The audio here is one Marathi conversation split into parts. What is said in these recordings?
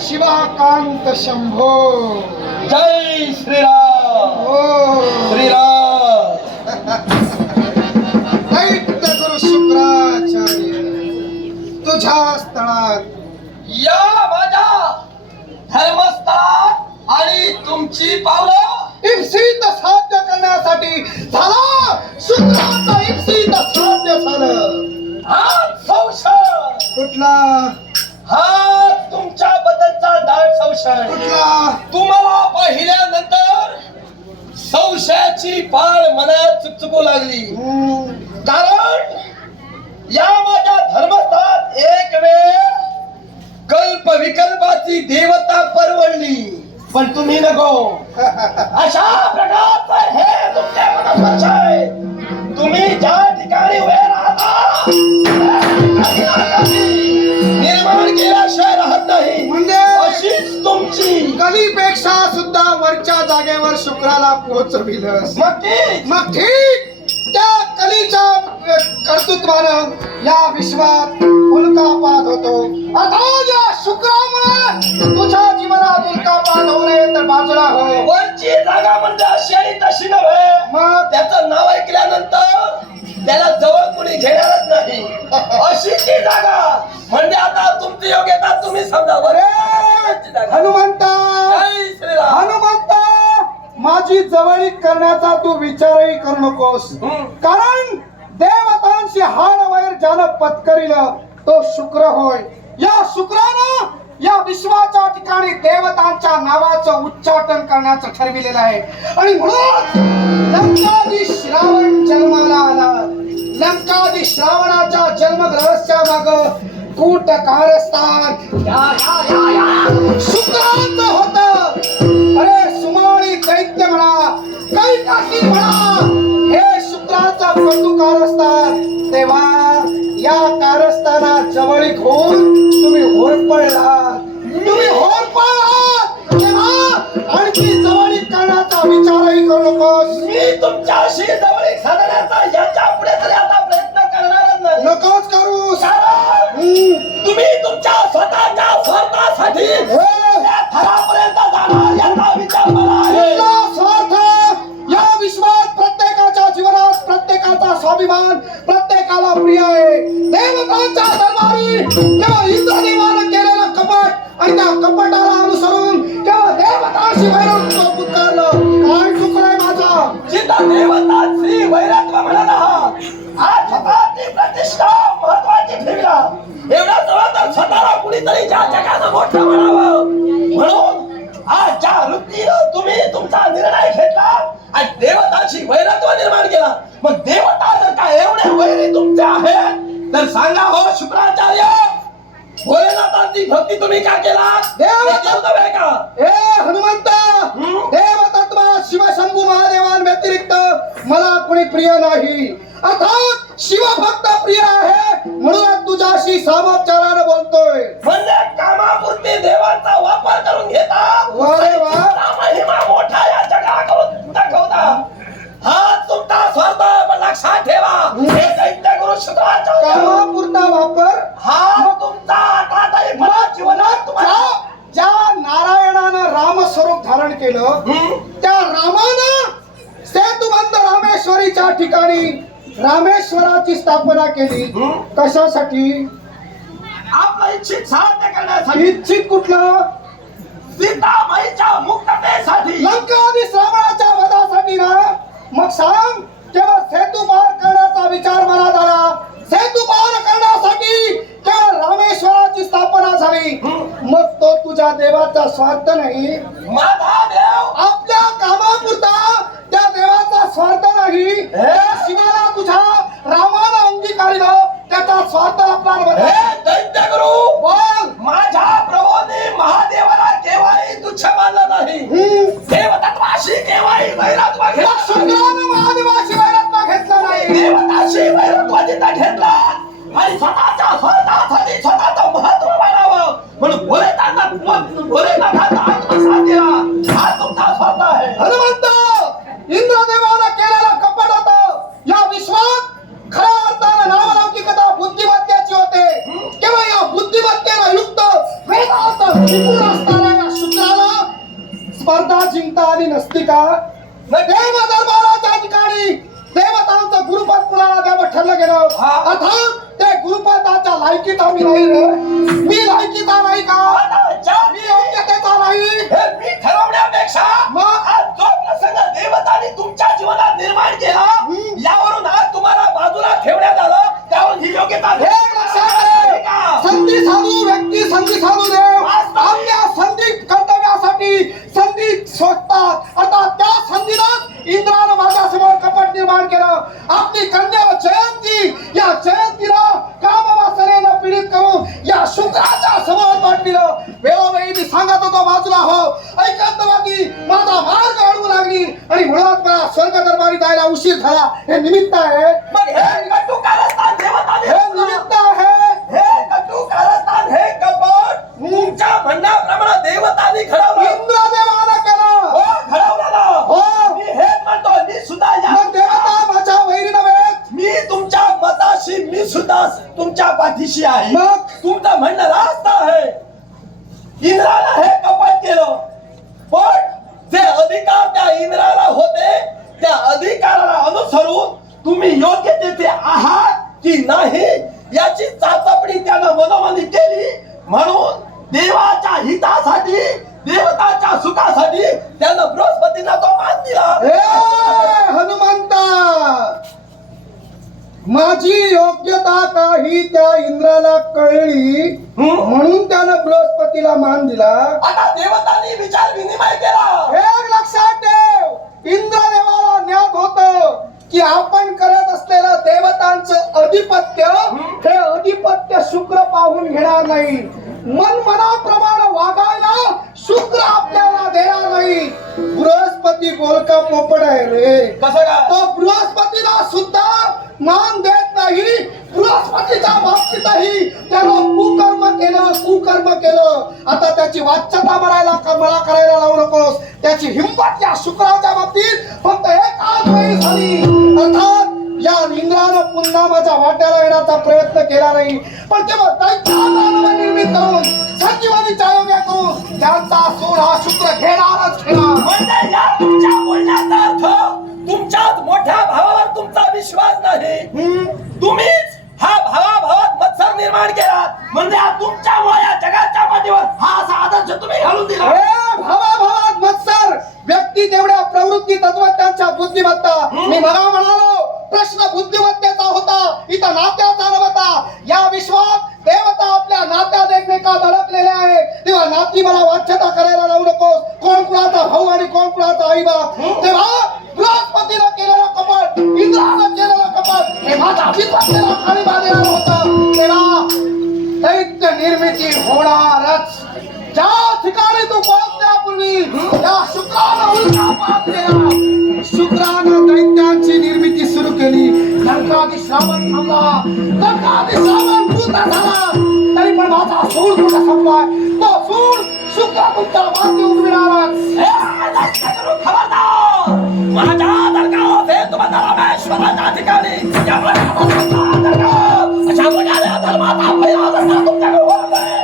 शिवाकांत शंभो। जय श्रीराम। हो। श्रीराम। गुरु शुक्राचार्य तुझ्या स्थळात या माझ्या धर्मस्थळात आणि तुमची पावलं इप्सित साध्य करण्यासाठी झाला शुक्राचा इप्सित साध्य झालं. हा संशय. कुठला? हा तुमच्या बद्दलचा दाट संशय. तुम्हाला पाहिल्यानंतर संशयाची पाळ मनात चुकचुकू लागली. कारण या माझ्या धर्मस्थळात एक वेळ कल्प विकल्पाची देवता परवडली. पण तुम्ही नको. अशा प्रकारचं हे तुमच्या मनात संशय. तुम्ही ज्या ठिकाणी उभे राहता कलीपेक्षा सुद्धा वरच्या जागेवर शुक्राला पोहोचविलंस मग ठीक त्या कलीच्या कर्तृत्वानं या विश्वात उल्कापात होतो. अर्थात या शुक्रामुळे तुझ्या जीवनात उल्कापात होऊ नये तर बाजूला हो वरची जागा म्हणजे अशी तशी नव्हे. मग? त्याचं नाव ऐकल्यानंतर त्याला जवळ कोणी घेणारच नाही. अशी ती जागा. म्हणजे आता तुमची योग्यता तुम्ही समजा. बरे हनुमंता! हनुमंता! माझी जवळीक करण्याचा तू विचारही करू नकोस. कारण देवतांशी हाड वैर ज्यानं पत्करिल तो शुक्र होय. या शुक्रानं या विश्वाच्या ठिकाणी देवतांच्या नावाचं उच्चाटन करण्याचं ठरविलेलं आहे. आणि म्हणून लंकादी श्रावण जन्माला आला. लंकादी श्रावणाच्या जन्मग्रहस्या माग कूट कारस्थान शुक्रांत होत. अरे सुमारी दैत्य म्हणा कैकासी म्हणा हे शुक्राचं कौतुकार असतात तेव्हा या कारस्थाना जवळीक होऊन तुम्ही होरपळला तुम्ही होरपळला आणखी जवळीक करण्याचा विचारही करू नकोस. मी तुमच्याशी जवळीक साधण्याचा याच्यापुढे तरी आता प्रयत्न करणारच नाही. नकोच करूस. कारण. तुम्ही तुमच्या स्वतःच्या स्वार्थासाठी भोलेनाथांची भक्ती तुम्ही का केला? देव- हे देव नव्हे का? हे हनुमंत! हम्म? देवतत्व शिवशंभू महादेवां व्यतिरिक्त मला कोणी प्रिय नाही. अर्थात शिवभक्त प्रिय आहे म्हणून तुझ्याशी सामोपचारानं बोलतोय. म्हणजे कामापुरती देवाचा वापर करून घेता वा मोठा या जगाकडून दाखवता हा तुमचा स्वार्थ आहे, पण लक्षात ठेवा हे दैत्य गुरु शुक्राचार्य कामापुरता वापर हा तुमचा आता तरी मला जीवनात तुम्हाला ज्या ज्या नारायणानं रामस्वरूप धारण केलं हम्म? त्या रामानं सेतुबंध रामेश्वरीच्या ठिकाणी रामेश्वराची स्थापना केली? कशासाठी? आपलं इच्छित साध्य करण्यासाठी. इच्छित कुठलं? सीताबाईच्या मुक्ततेसाठी. लंकाधी श्रावणाच्या वधासाठी ना? मग सांग तेव्हा सेतू पार करण्याचा विचार मनात आला सेतू पार करण्यासाठी तेव्हा रामेश्वराची स्थापना झाली. मग तो तुझ्या देवाचा स्वार्थ नाही. माझा देव आपल्या कामापुरता त्या देवाचा स्वार्थ नाही त्या शिवाला तुझ्या रामानं अंगीकारिलं त्याचा स्वार्थ आपला दैत्य गुरु! बोल. माझ्या प्रभूने महादेवाला केव्हाही तुच्छ मानलं नाही. देवतत्वाशी केव्हाही वैरत्व या घेतलं नाही. शुक्रानं महादेवाशी वैरत्व घेतला नाही. देवताशी वैरत्व जिथं घेतला. आणि स्वतःच्या स्वार्थासाठी स्वतःचं महत्त्व वाढावं म्हणून भोलेनाथात भोलेनाथाचा आत्मसात दिला हा तुमचा स्वार्थ आहे. हनुमंत! इंद्रदेवानं गुरुपदाच्या लायकीचा मी नाही रे मी आणि म्हणून मला स्वर्ग दरबारी जायला उशीर झाला. हे निमित्त आहे. मग हे कटू कारस्थान देवताने हे निमित्त आहे. हे कटू कारस्थान हे कपट तुमच्या म्हणण्याप्रमाणे देवताने घडवलं. इंद्रदेवानं केलं. हो घडवलं हो. मी हेच म्हणतो मी सुद्धा या मग देवता माझ्या वैरी नव्हे मी तुमच्या मताशी मी सुद्धा तुमच्या पाठीशी आहे. मग? तुमचं म्हणणं रास्त आहे. इंद्राला हे कपट केलं. पण अधिकार त्या इंद्राला होते. त्या अधिकाराला अनुसरून तुम्ही योग्य तेथे आहात की नाही याची चाचपणी त्यानं मनोमनी केली. म्हणून देवाच्या हितासाठी देवताच्या सुखासाठी त्यानं बृहस्पतीला तो मान दिला. हनुमंता! माझी योग्यता काही त्या इंद्राला कळली? म्हणून त्यानं बृहस्पतीला मान दिला. आता देवतांनी विचार की आपण करत असलेलं देवतांचं अधिपत्य हे? अधिपत्य शुक्र पाहून घेणार नाही. मन मनाप्रमाणे वागायला शुक्र आपल्याला देणार नाही. बृहस्पती बोलका पोपड आहे रे. कसं काय? तो बृहस्पतीला सुद्धा मान देत नाही. बृहस्पतीच्या बाबतीतही त्यानं कुकर्म केलं कुकर्म केलं. आता त्याची वाच्यता मरायला मला करायला लावू नकोस. त्याची हिंमत या शुक्राच्या बाबतीत फक्त एकाच वेळी झाली. अर्थात या इंद्रानं पुन्हा माझ्या वाट्याला येण्याचा प्रयत्न केला नाही. पण तेव्हा निर्मित करून संजीवनीच्या योग्य करून त्यांचा सूर हा शुक्र घेणारच घेणार म्हणजे या तुमच्या बोलण्याचा अर्थ तुमच्याच मोठ्या भावावर तुमचा विश्वास नाही? तुम्हीच हा भावाभावात मत्सर निर्माण केला. म्हणजे हा तुमच्यामुळे या जगाच्या पाठीवर हा असा आदर्श तुम्ही घालून दिला. ए, भावाभावात मत्सर. व्यक्ती तेवढ्या प्रवृत्ती तत्वज्ञांच्या बुद्धिमत्ता. मी मला म्हणालो प्रश्न बुद्धिमत्तेचा होता इथं नात्याचा नव्हता या विश्वात देवता आपल्या नात्यात एकमेकात अडकलेल्या आहेत. तेव्हा नाती मला वाच्यता करायला लावू नकोस. कोण कुणाचा भाऊ आणि कोण कुणाचा आई लंकादी थांबला लंकादी श्रावण झाला. तरी पण माझा सूर कुठं संपलाय तो सूर शुक्र तुमच्या माती उठविणारच खबरदार. माझ्या दरगावात तुम्हाला रामेश्वराच्या ठिकाणी अशा धर्माचा तुमच्याकडे होत आहे.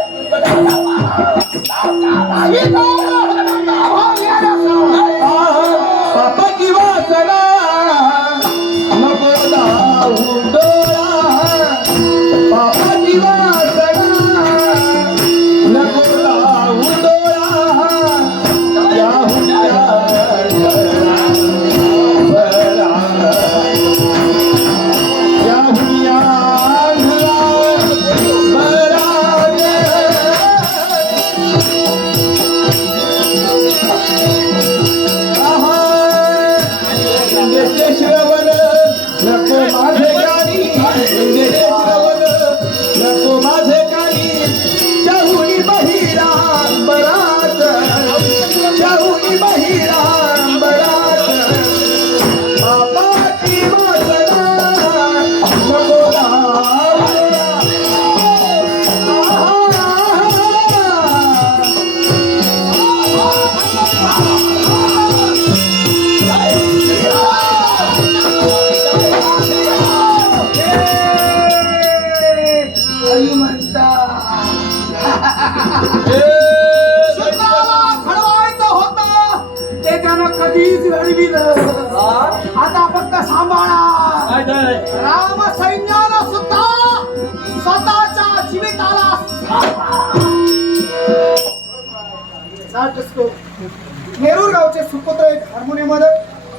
राम सैन्याला सुद्धा स्वतःच्या जीविताला नेरूर गावचे सुपुत्र एक हार्मोनियम वादक